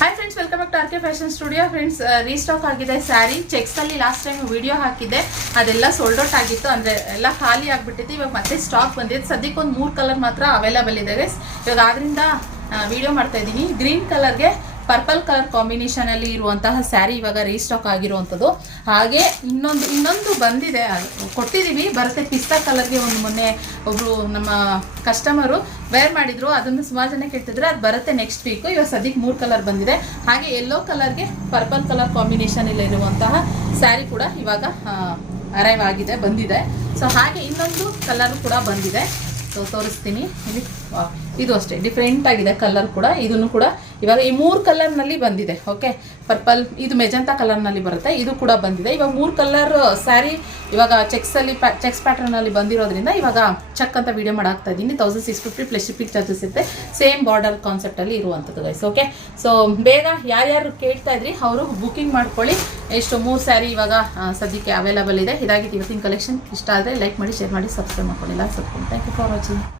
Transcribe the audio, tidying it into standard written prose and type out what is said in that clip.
Hi friends, welcome back to R K fashion studio. Friends, restock ಆಗಿದೆ ಸ್ಯಾರಿ. ಚೆಕ್ಸಲ್ಲಿ last time video ಹಾಕಿದ್ದೆ, ಅದೆಲ್ಲ sold out ಆಗಿತ್ತು, ಅಂದರೆ ಎಲ್ಲ ಖಾಲಿ ಆಗಿಬಿಟ್ಟಿತ್ತು. ಇವಾಗ ಮತ್ತೆ ಸ್ಟಾಕ್ ಬಂದಿದೆ. ಸದ್ಯಕ್ಕೆ ಒಂದು 3 ಕಲರ್ ಮಾತ್ರ ಅವೈಲೇಬಲ್ ಇದೆ ಗೈಸ್. ಇವಾಗ ಆದ್ರಿಂದ ವಿಡಿಯೋ ಮಾಡ್ತಾ ಇದ್ದೀನಿ. ಗ್ರೀನ್ ಕಲರ್ಗೆ ಪರ್ಪಲ್ ಕಲರ್ ಕಾಂಬಿನೇಷನ್ ಅಲ್ಲಿ ಇರುವಂತಹ ಸ್ಯಾರಿ ಇವಾಗ ರೀಸ್ಟಾಕ್ ಆಗಿರುವಂಥದ್ದು. ಹಾಗೆ ಇನ್ನೊಂದು ಬಂದಿದೆ, ಕೊಟ್ಟಿದ್ದೀವಿ, ಬರುತ್ತೆ. ಪಿಸ್ತಾ ಕಲರ್ಗೆ ಒಂದು ಮೊನ್ನೆ ಒಬ್ರು ನಮ್ಮ ಕಸ್ಟಮರು ವೇರ್ ಮಾಡಿದ್ರು, ಅದನ್ನು ಸುಮಾರು ಜನ ಕೇಳ್ತಿದ್ರೆ. ಅದು ಬರುತ್ತೆ ನೆಕ್ಸ್ಟ್ ವೀಕ್. ಇವಾಗ ಸದ್ಯಕ್ಕೆ 3 ಕಲರ್ ಬಂದಿದೆ. ಹಾಗೆ ಯೆಲ್ಲೋ ಕಲರ್ಗೆ ಪರ್ಪಲ್ ಕಲರ್ ಕಾಂಬಿನೇಷನ್ ಅಲ್ಲಿ ಇರುವಂತಹ ಸ್ಯಾರಿ ಕೂಡ ಇವಾಗ ಅರೈವ್ ಆಗಿದೆ, ಬಂದಿದೆ. ಸೊ ಹಾಗೆ ಇನ್ನೊಂದು ಕಲರ್ ಕೂಡ ಬಂದಿದೆ. ಸೊ ತೋರಿಸ್ತೀನಿ ಇಲ್ಲಿ. ಇದು ಅಷ್ಟೇ ಡಿಫ್ರೆಂಟ್ ಆಗಿದೆ ಕಲರ್ ಕೂಡ. ಇದನ್ನು ಕೂಡ ಇವಾಗ ಈ 3 ಕಲರ್ನಲ್ಲಿ ಬಂದಿದೆ. ಓಕೆ, ಪರ್ಪಲ್, ಇದು ಮೆಜಂತಾ ಕಲರ್ನಲ್ಲಿ ಬರುತ್ತೆ. ಇದು ಕೂಡ ಬಂದಿದೆ. ಇವಾಗ 3 ಕಲರ್ ಸ್ಯಾರಿ ಇವಾಗ ಚೆಕ್ಸ್ ಪ್ಯಾಟರ್ನಲ್ಲಿ ಬಂದಿರೋದ್ರಿಂದ ಇವಾಗ ಚೆಕ್ ಅಂತ ವಿಡಿಯೋ ಮಾಡಾಕ್ತಾ ಇದ್ದೀನಿ. 1650 ಪ್ಲಸ್ ಶಿಪ್ಪಿಂಗ್ ಚಾರ್ಜಸ್ ಇರುತ್ತೆ. ಸೇಮ್ ಬಾರ್ಡರ್ ಕಾನ್ಸೆಪ್ಟಲ್ಲಿ ಇರುವಂಥದ್ದು ಗೈಸ್. ಓಕೆ, ಸೊ ಬೇಗ ಯಾರ್ಯಾರು ಕೇಳ್ತಾ ಇದ್ರಿ ಅವರು ಬುಕಿಂಗ್ ಮಾಡ್ಕೊಳ್ಳಿ. ಎಷ್ಟು 3 ಸ್ಯಾರಿ ಇವಾಗ ಸದ್ಯಕ್ಕೆ ಅವೈಲೇಬಲ್ ಇದೆ. ಇದಾಗಿತ್ತು ಇವತ್ತಿನ ಕಲೆಕ್ಷನ್. ಇಷ್ಟ ಆದರೆ ಲೈಕ್ ಮಾಡಿ, ಶೇರ್ ಮಾಡಿ, ಸಬ್ಸ್ಕ್ರೈಬ್ ಮಾಡ್ಕೊಳ್ಳಿ. Thank you for watching.